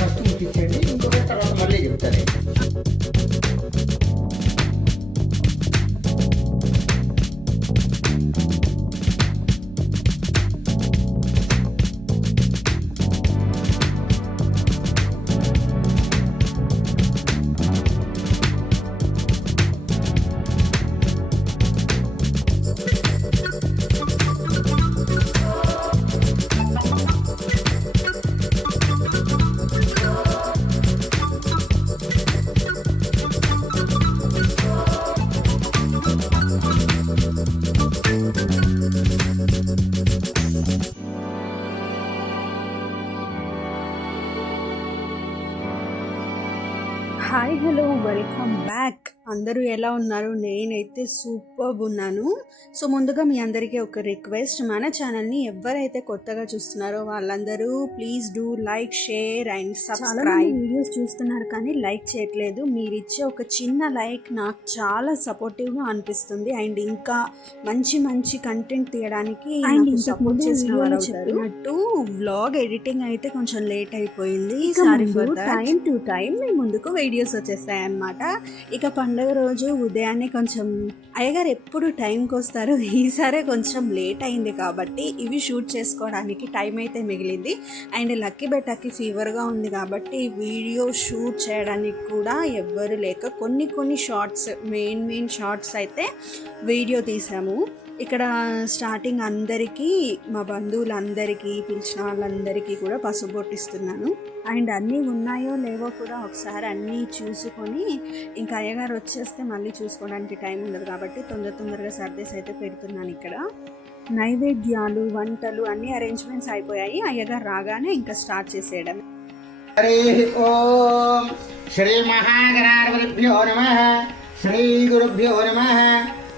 First ముట్టించండి, ఇంకొకటి తర్వాత మళ్ళీ చెప్తాను. Hi hello welcome back. అందరూ ఎలా ఉన్నారు? నేనైతే సూపర్గా ఉన్నాను. సో ముందుగా మీ అందరికీ ఒక రిక్వెస్ట్, మన ఛానల్ని ఎవరైతే కొత్తగా చూస్తున్నారో వాళ్ళందరూ please do like, share and subscribe. Videos చూస్తున్నారు కానీ లైక్ చేయట్లేదు. మీరు ఇచ్చే ఒక చిన్న లైక్ నాకు చాలా సపోర్టివ్గా అనిపిస్తుంది అండ్ ఇంకా మంచి మంచి కంటెంట్ తీయడానికి సపోర్ట్ చేసిన వారు చెప్పినట్టు వ్లాగ్ ఎడిటింగ్ అయితే కొంచెం లేట్ అయిపోయింది. Sorry for that. Time to time మీ ముందుకు వీడియోస్ వచ్చేస్తాయి అన్నమాట. ఇక పండుగ రోజు ఉదయాన్నే కొంచెం అయ్యగారు ఎప్పుడు టైంకి వస్తారు, ఈసారి కొంచెం లేట్ అయింది కాబట్టి ఇవి షూట్ చేసుకోవడానికి టైం అయితే మిగిలింది. అండ్ లక్కీ బెట్టకి ఫీవర్గా ఉంది కాబట్టి వీడియో షూట్ చేయడానికి కూడా ఎవ్వరు లేక కొన్ని షార్ట్స్ మెయిన్ షార్ట్స్ అయితే వీడియో తీసాము. ఇక్కడ స్టార్టింగ్ అందరికీ, మా బంధువులందరికీ, పిలిచిన వాళ్ళందరికీ కూడా పసుపు బొట్టిస్తున్నాను. అండ్ అన్నీ ఉన్నాయో లేవో కూడా ఒకసారి అన్నీ చూసుకొని ఇంకా అయ్యగారు వచ్చేస్తే మళ్ళీ చూసుకోవడానికి టైం ఉండదు కాబట్టి తొందరగా సర్దేసి అయితే పెడుతున్నాను. ఇక్కడ నైవేద్యాలు, వంటలు అన్ని అరేంజ్మెంట్స్ అయిపోయాయి. అయ్యగారు రాగానే ఇంకా స్టార్ట్ చేసేయడం. హరి ఓం శ్రీ మహాగణాధిపతిభ్యో నమః, శ్రీ గురుభ్యో నమః.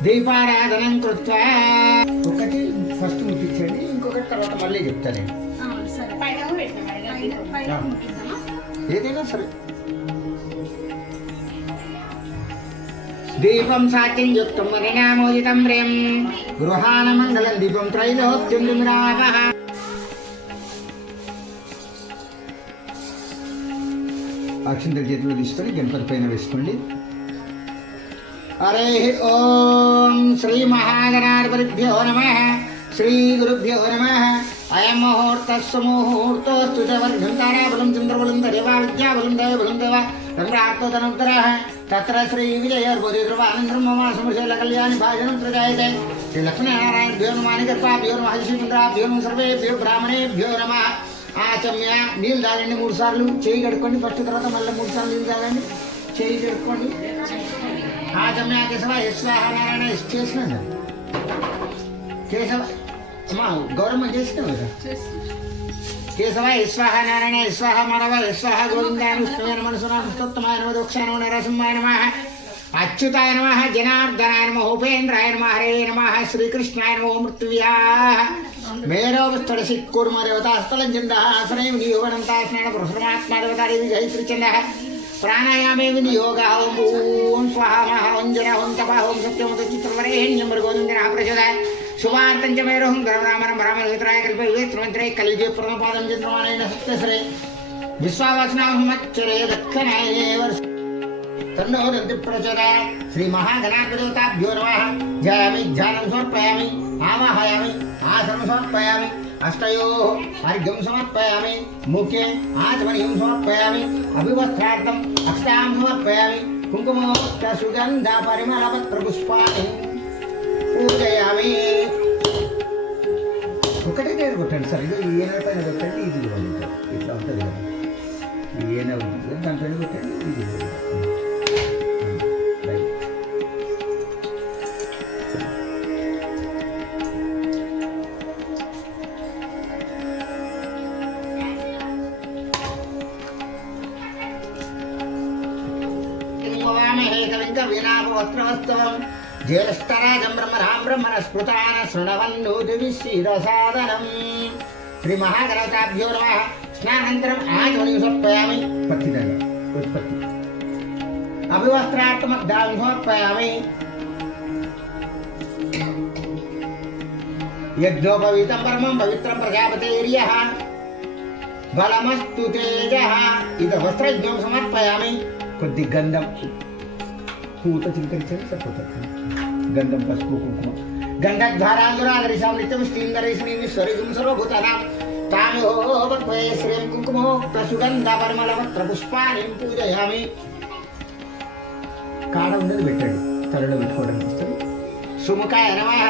దీపారాధనం కృత్వా ఒకటి ఫస్ట్ ముట్టించండి, ఇంకొకటి తర్వాత మళ్ళీ చెప్తాను. ఏదైనా సరే. దీపం సాక్ష్యం యుక్తం వనినామోదితం ప్రేం గృహాన మంగళం దీపం త్రైలోక్యం విరాగః. అక్షింతల చేతిలో తీసుకొని గణపతి పైన వేసుకోండి. హరి ఓం శ్రీ మహాగణాధిపతిభ్యో నమః, శ్రీ గురుభ్యో నమః. అయం ముహూర్తస్సు ముహూర్తోస్తు వర్గం తారాబలం చంద్రబలం దేవా విద్యాబలం దైవబలం దేవ రంగార్థోదనుత్తరః తత్ర శ్రీ విజయర్బోధిర్వానందర్మమాసముశేల కళ్యాణి భాజనం ప్రజాయతే. శ్రీ లక్ష్మీనారాయణభ్యో నమః, నిగర్భాభ్యో నమః, శ్రీచంద్రాభ్యో నమః, సర్వేభ్యో బ్రాహ్మణేభ్యో నమః. ఆచమ్య నీళ్ళు తాగండి 3 సార్లు. చేయి కడుక్కోండి ఫస్ట్, తర్వాత మళ్ళీ 3 సార్లు నీళ్ళు తాగండి. చేయి కడుక్కోండి. ఆచమ్య కేశవ యస్వాహ నారాయణ చేసిన కేశవ అమ్మా గౌరమ్మ చేసినావు కదా. కేశవ యస్వాహ నారాయణ యస్వాహ మానవ యస్వాహ గోవిందాయ విష్ణువే నమః, సునామస్తోత్తమాయ నమః, దోక్షాయ నమః, నరసింహాయ నమః, అచ్యుతాయ నమః, జనార్దనాయ నమః, ఉపేంద్రాయ నమః, హరే నమః, శ్రీకృష్ణాయ నమః. మృత్యువ్యాః మేరోస్థలసి కూర్మ దేవతాస్థలం చందః ఆసనే వినియోగనంతా స్నాన పురుషమాత్మా దేవతాదేవి గాయత్రీచందః ప్రాణాయామే వినియోగः. ఓం స్వాహ మహా ఓం జన ఓం తపః ఓం సత్యమత చిత్రవరేణ్యం భర్గోంజనః ప్రచోదయాత్. శుభార్థం చ మేరోహం గరుడామరం రామవిత్రాయ కల్పే వివేత్మంత్రే కలిజే ప్రమపాదం చంద్రమానైన సత్యశ్రే విశ్వావసనామచ్చరే దక్షిణాయనే వర్ష తన్నో దంతి ప్రచోదయాత్. శ్రీ మహాగణాధిపతిదేవతాభ్యో నమః. ధ్యాయామి, ధ్యానం సమర్పయామి, ఆవాహయామి, ఆసనం సమర్పయామి, అష్టయోః అర్ఘ్యం సమర్పయామి, ముఖ్య ఆచమనీయం సమర్పయామి, అభివస్త్రార్థం అక్షతాం సమర్పయామి, కుంకుమోక్త సుగంధ పరిమళపత్ర పుష్పాన్ని పూజయామి. ఒకటే నేను కొట్టండి సార్. ఇది ఈయన పైన కొట్టండి, ఈజీగా ఉంటుంది. ఇట్లా ఉంటుంది కదా, ఈయన దానిపైన కొట్టండి, ఈజీగా ఉంటుంది. ज्येष्ठराजं ब्रह्मणां ब्रह्मणस्पृतान् शृण्वन्नोति विश्चिरसादनम् श्रीमहागणपताभ्यो नमः स्नानानन्तरम् आचमनीं समर्पयामि पत्तिदण्ड उत्पत्ति अभिवस्त्रार्थमग्दां समर्पयामि यज्ञोपवीतं परमं पवित्रं प्रजापतेर्यः बलमस्तु तेजः इद वस्त्रयज्ञं समर्पयामि కొద్ది గంధం పూత చిలకరించండి సరిపోతుంది గంధం పసుపు కుంకుమ గంధద్వారాంగురాదరిశాం నిత్యం శ్రీందరేశ్వరీం సర్వభూతానాం తామిహోపక్వే శ్రీం కుంకుమోక్త సుగంధ పరిమళపత్ర పుష్పాన్ని పూజయామి కాడ ఉన్నది పెట్టండి తలలో పెట్టుకోవడానికి ఇస్తుంది సుముఖాయ నమః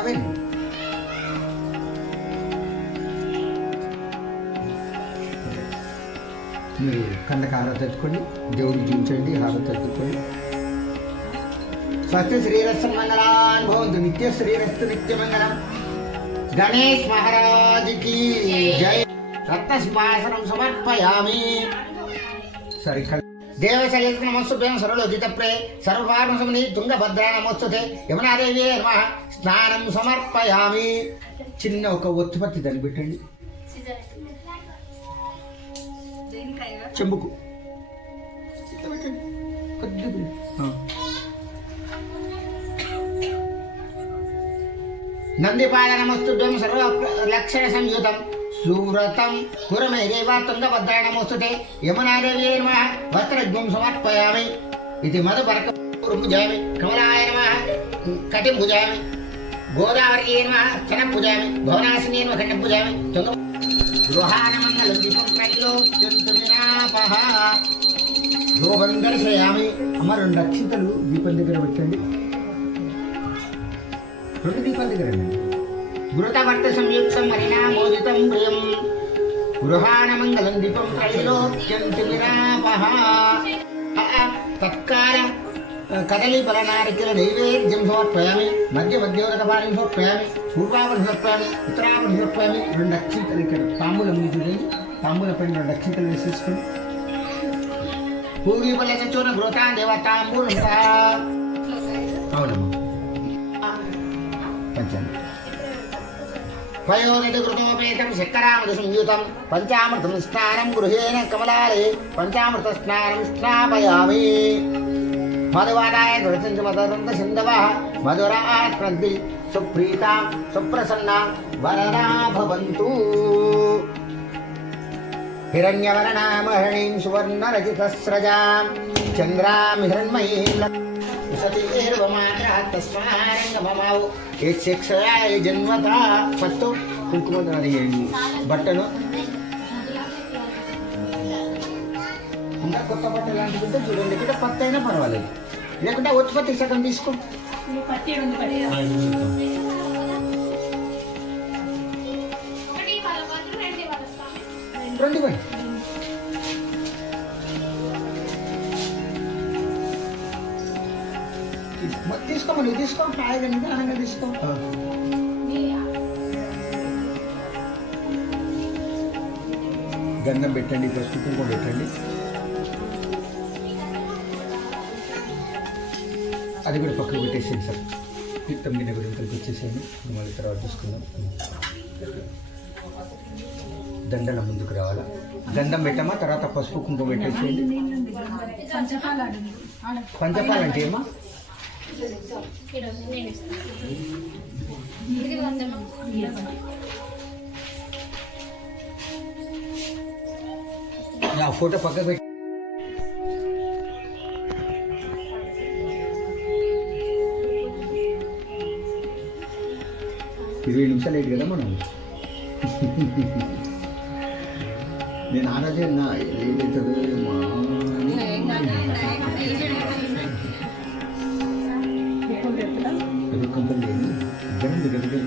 అవే మీరు కళ్ళకి హారతి తెచ్చుకోండి దేవుడికి చూపించండి హారతి తెచ్చుకోండి స్వస్తి శ్రీరస్సు మంగళాన్ భవంతు నిత్య శ్రీరస్తు నిత్యమంగళం గణేష్ మహారాజుకి జై రత్నసింహాసనం సమర్పయామి సరే దేవశైలిక నమస్సుభ్యం సర్వలోకితప్రే సర్వపార్మసముని తుంగభద్రా నమోస్తుతే యమునాదేవి నమః స్నానం సమర్పయామి చిన్న ఒక ఒత్తుపత్తి దాన్ని పెట్టండి చెంబుకు నందిపాద నమస్తుభ్యం సర్వ లక్షణ సంయుతం సువ్రతం కురమేదేవ తుంగభద్రా నమోస్తుతే యమునాదేవి నమః వస్త్రజ్ఞం సమర్పయామి ఇది మధుపర్కం పూజయామి కమలాయ నమః కటిం పూజయామి గోదావరి నమః స్తనం పూజయామి భువనాశిని నమః ఖండం పూజయామి తుంగ గృహానమంగళం దీపం ప్రజ్వలింపః ధూపం దర్శయామి అమ్మ 2 అక్షింతలు దీపం దగ్గర పెట్టండి 2 దీపాల దగ్గర ఘృతవర్త సంయుక్తం హరినామోదితం ప్రియం గృహానమంగళం దీపం త్రైలోక్యంతిమిరాపః తత్కార కదలి బలనారికల నైవేద్యం సమర్పయామి మధ్య మధ్యోదకపాణిం సమర్పయామి పూర్వాపణ సమర్పయామి ఉత్తరాపణ సమర్పయామి 2 అక్షింతలు ఇక్కడ తాంబూలం చూడండి తాంబూల పైన 2 అక్షింతలు వేసేసుకొని పూగి పల్లె చచ్చోన గృహతా దేవ తాంబూలం అవునమ్మా పంచాంగ పయోనికృతోపేతం శక్కరామృత సంయుతం పంచామృతం స్నానం గృహేణ కమలాలే పంచామృత స్నానం స్నాపయామి మధువాదాయ దురచించమదంత సింధవ మధురాక్రంతి సుప్రీత సుప్రసన్న వరనా భవంతు హిరణ్యవర్ణామహణీం సువర్ణరజితస్రజాం చంద్రాం హిరణ్మయీం తస్మారంగమమావు ఏ శిక్షయాయ జన్మత ఫస్ట్ కుంకుమ బట్టను ఇంకా కొత్త బట్ట లాంటిది చూడండి ఇక్కడ పత్తి అయినా పర్వాలేదు లేకుంటే ఉత్పత్తి సగం తీసుకో రండి బట్టి తీసుకోమని తీసుకో హాయిగా నిదానంగా తీసుకో గంధం పెట్టండి ఫస్ట్ కుంకుమ పెట్టండి అది కూడా పక్కకు పెట్టేసేయండి సార్ పిత్తం గిన్నె కూడా కలిపి వచ్చేసేయండి మళ్ళీ తర్వాత చూసుకుందాం దండల ముందుకు రావాలా గంధం పెట్టమ్మా తర్వాత పసుపు కుంకుమ పెట్టేసేయండి పంచపాలు అంటే ఏమా ఆ ఫోటో పక్కకు పెట్టి 20 నిమిషాలు అయ్యింది కదా మనం నేను ఆరోజు నా ఏమవుతుందో కంపెనీ గది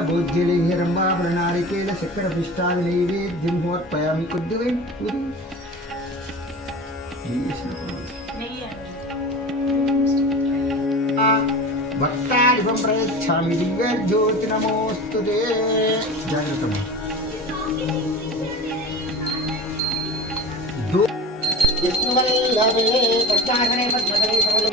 భోజ్యలే రంభాపుర నారికేల చక్కెర పిష్టాలు నైవేద్యం హోత్పయామి కొద్దిగా భక్తాదిపం ప్రయచ్ఛామి దివ్యజ్యోతి నమోస్తుతే. జాగ్రత్త. విష్ణువల్లభే పద్మాసనే పద్మపదే సవలే.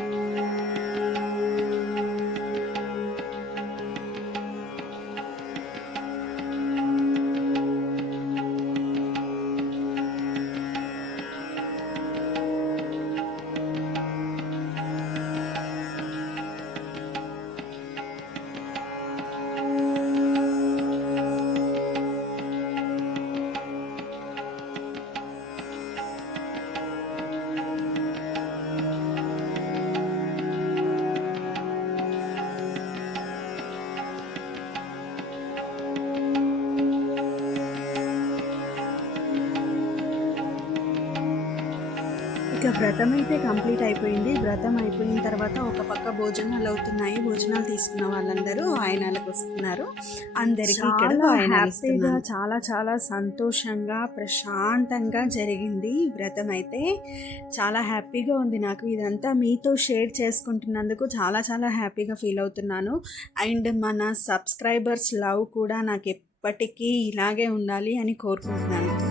ఇక వ్రతం అయితే కంప్లీట్ అయిపోయింది. వ్రతం అయిపోయిన తర్వాత ఒక పక్క భోజనాలు అవుతున్నాయి. భోజనాలు తీసుకున్న వాళ్ళందరూ ఆయనలకు వస్తున్నారు. అందరికీ ఇక్కడ హ్యాపీగా చాలా చాలా సంతోషంగా ప్రశాంతంగా జరిగింది వ్రతం అయితే. చాలా హ్యాపీగా ఉంది నాకు. ఇదంతా మీతో షేర్ చేసుకుంటున్నందుకు చాలా చాలా హ్యాపీగా ఫీల్ అవుతున్నాను. అండ్ మన సబ్స్క్రైబర్స్ లవ్ కూడా నాకు ఎప్పటికీ ఇలాగే ఉండాలి అని కోరుకుంటున్నాను.